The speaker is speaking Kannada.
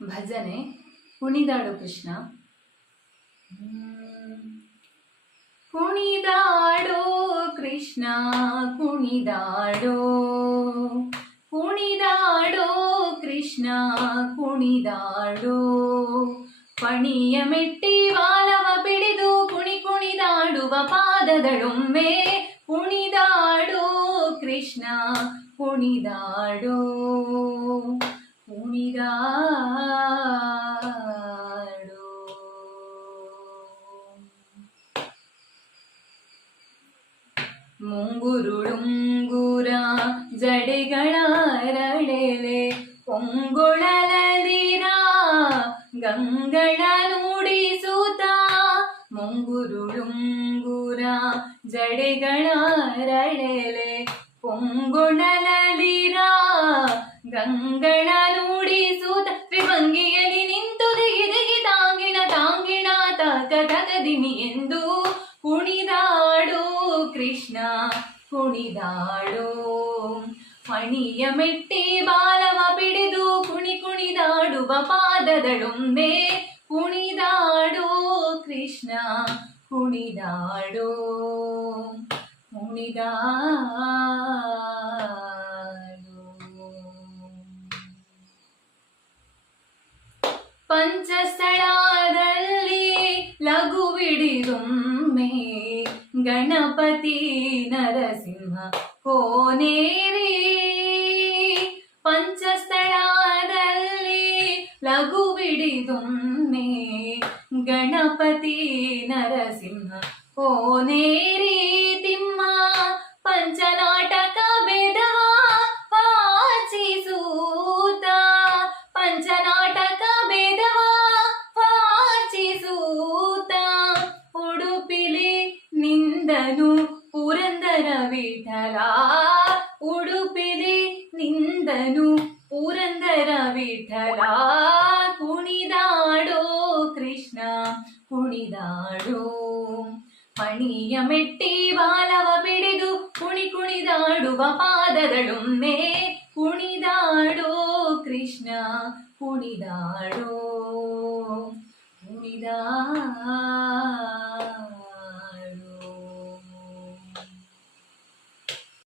ಭಜನೆ ಕುಣಿದಾಡು ಕೃಷ್ಣ. ಕುಣಿದಾಡೋ ಕೃಷ್ಣ ಕುಣಿದಾಡೋ, ಕುಣಿದಾಡೋ ಕೃಷ್ಣ ಕುಣಿದಾಡೋ, ಪಣಿಯ ಮೆಟ್ಟಿ ಬಾಲವ ಪಿಡಿದು ಕುಣಿದಾಡುವ ಪಾದದಳೊಮ್ಮೆ ಕುಣಿದಾಡೋ ಕೃಷ್ಣ ಕುಣಿದಾಡೋ, ಕುಣಿದಾಡೋ. ಮುಂಗುರುಳುಂಗುರ ಜಡೆಗಳ ರಳೆಲೆ ಪೊಂಗೊಳಲದಿರ ಗಂಗಳ ನುಡಿಸುತ್ತ, ಮುಂಗುರುಳುಂಗುರ ಜಡೆಗಳ ರಳೆಲೆ ಪೊಂಗೊಳಲದಿರ ಗಂಗಳ ನುಡಿಸುತ್ತ, ತ್ರಿಭಂಗಿಯಲ್ಲಿ ನಿಂತು ದಿಗಿ ತಾಂಗಿಣ ತಾಂಗಿಣ ತಕ ತಕದಿಮಿ ಎಂದು ಕುಣಿದಾಡೋ ಕೃಷ್ಣ ಕುಣಿದಾಡೋ, ಮಣಿಯ ಮೆಟ್ಟಿ ಬಾಲವ ಪಿಡಿದು ಕುಣಿದಾಡುವ ಪಾದದಳೊಮ್ಮೆ ಕುಣಿದಾಡೋ ಕೃಷ್ಣ ಕುಣಿದಾಡೋ, ಕುಣಿದಾಡೋ. ಪಂಚಸ್ಥಳದಲ್ಲಿ ಲಘುವಿಡಿದೊಮ್ಮೆ ಗಣಪತಿ ನರಸಿಂಹ ಕೋನೇರಿ, ಪಂಚಸ್ಥಳದಲ್ಲಿ ಲಘುವಿಡಿದೊಮ್ಮೆ ಗಣಪತಿ ನರಸಿಂಹ ಕೋನೇರಿ, ತಿಮ್ಮ ಪಂಚನಾಟಕ ಭೇದವ ವಾಚಿಸೂತ, ಪಂಚನಾಟಕ ಭೇದವ ವಾಚಿಸೂತ, ಉಡುಪಿಲಿ ನಿಂದನು ಪುರಂದರ ವಿಠಲ, ಉಡುಪಿಲಿ ನಿಂದನು ಪುರಂದರ ವಿಠಲ, ಕುಣಿದಾಡೋ ಕೃಷ್ಣ ಕುಣಿದಾಡೋ, ಮಣಿಯ ಮೆಟ್ಟಿ ಬಾಲವ ಪಿಡಿದು ಕುಣಿದಾಡುವ ಪಾದದಳೊಮ್ಮೆ ಕುಣಿದಾಡೋ ಕೃಷ್ಣ ಕುಣಿದಾಡೋ, ಕುಣಿದಾಡೋ.